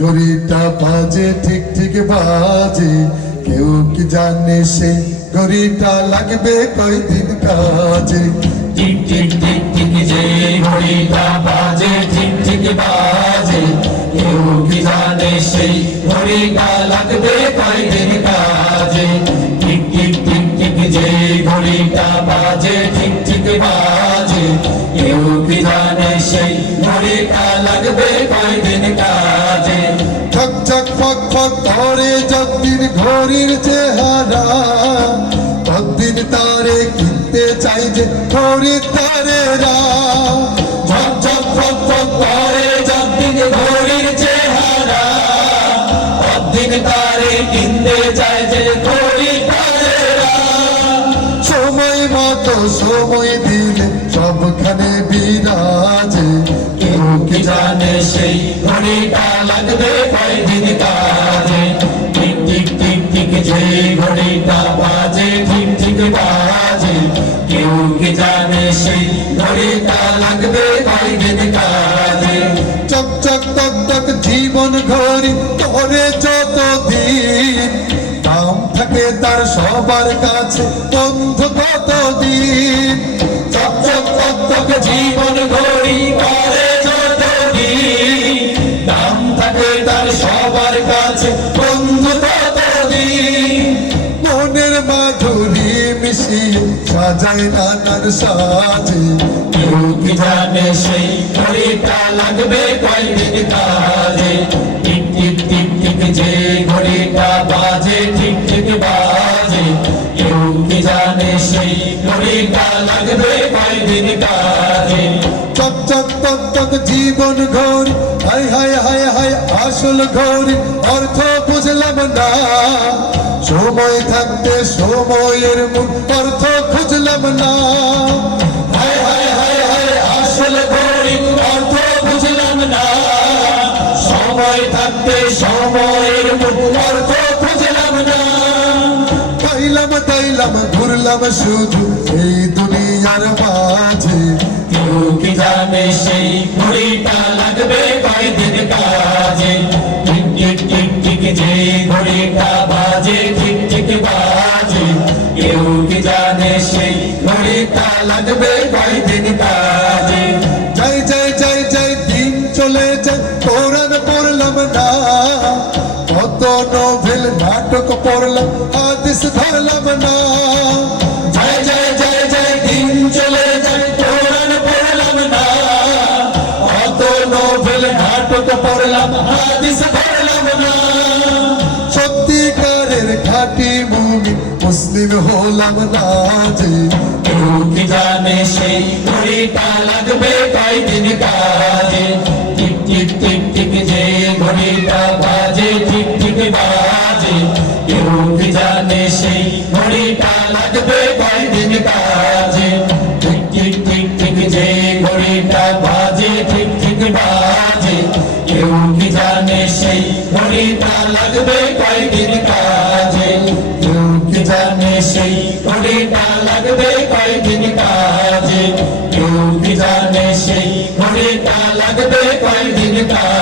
ঘড়িটা বাজে ঠিক ঠিক বাজে, কেউ কি জানে সে ঘড়িটা লাগবে কয়দিন কাজে। টিক টিক টিক টিক যে ঘড়িটা বাজে ঠিক ঠিক বাজে, কেউ কি জানে সেই ঘড়িটা লাগবে কয়দিন কাজে। টিক টিক টিক টিক যে ঘড়িটা বাজে ঠিক ঠিক বাজে, কেউ কি জানে সেই ঘড়িটা লাগবে কয়দিন কাজে। ঝক ঝক ফক ফক করে যতদিন ঘড়ির চেহারা, ততদিন তারে কিনতে চাই যে ঘড়ির তারেরা। ঝক ঝক ফক ফক করে যতদিন ঘড়ির চেহারা, ততদিন তারে কিনতে চায় যে ঘড়ির তারেরা। সময় মতো সময় দিলে সবখানে বিরাজে, কেউ কি জানে সেই ঘড়িটা লাগবে কয়দিন কাজে। টিক টিক টিক টিক যে ঘড়িটা বাজে ঠিক ঠিক বাজে, কেউ কি জানে সেই ঘড়িটা লাগবে কয়দিন কাজে। চক চক তক তক জীবন ঘড়ি করে যতদিন, দাম থাকে তার সবার কাছে বন্ধু কতদিন। চক চক তক তক জীবন ঘড়ি করে যতদিন, দাম থাকে তার সবার কাছে বন্ধু ততদিন। মনের মাধুরী মিশিয়ে সাজায় নানার সাজে, কেউ কি জানে সেই ঘড়িটা লাগবে কয়দিন কাজে। টিক টিক টিক টিক যে ঘড়িটা বাজে ঠিক ঠিক বাজে, কেউ কি জানে সেই ঘড়িটা লাগবে কয়দিন কাজে। চক চক তক তক জীবন ঘড়ি, হায় হায় হায় হায় আসল ঘড়ি অর্থ বুঝলাম না। সময় থাকতে সময়ের মূল অর্থ খুঁজলাম না। হায় হায় হায় হায় আসল ঘড়ি অর্থ বুঝলাম না। সময় থাকতে সময়ের মূল অর্থ খুঁজলাম না। খাইলাম তাইলাম ঘুরলাম শুধু এই দুনিয়ার মাঝে, কেউ কি জানে সেই ঘড়িটা লাগবে কয়দিন কাজে। টিক টিক টিক টিক যে ঘড়িটা বাজে ঠিক ঠিক বাজে, কেউ কি জানে সেই ঘড়িটা লাগবে কয়দিন কাজে। যাই যাই যাই যাই দিন চলে যায় কোরআন পড়লাম না। কত নোভেল নাটক পড়লাম হাদিস ধরলাম না। জয় জয় জয় জয় দিন চলে যায় কোরআন পড়লাম না। কত নোবেল নাটক পড়লাম হাদিস ধরলাম না। সত্যিকারের খাঁটি মুমিন মুসলিম হলাম না যে, কেউ কি জানে সেই ঘড়িটা লাগবে কয়দিন কাজে। টিক টিক টিক টিক যে ঘড়িটা বাজে ঠিক ঠিক বাজে, কেউ কি জানে সেই ঘড়িটা লাগবে কয়দিন কাজে। টিক টিক টিক টিক যে ঘড়িটা বাজে ঠিক ঠিক বাজে, কেউ কি জানে সেই ঘড়িটা লাগবে কয়দিন কাজে। কেউ কি জানে সেই ঘড়িটা লাগবে কয়দিন কাজে। কেউ কি জানে সেই ঘড়িটা লাগবে কয়দিন কাজে।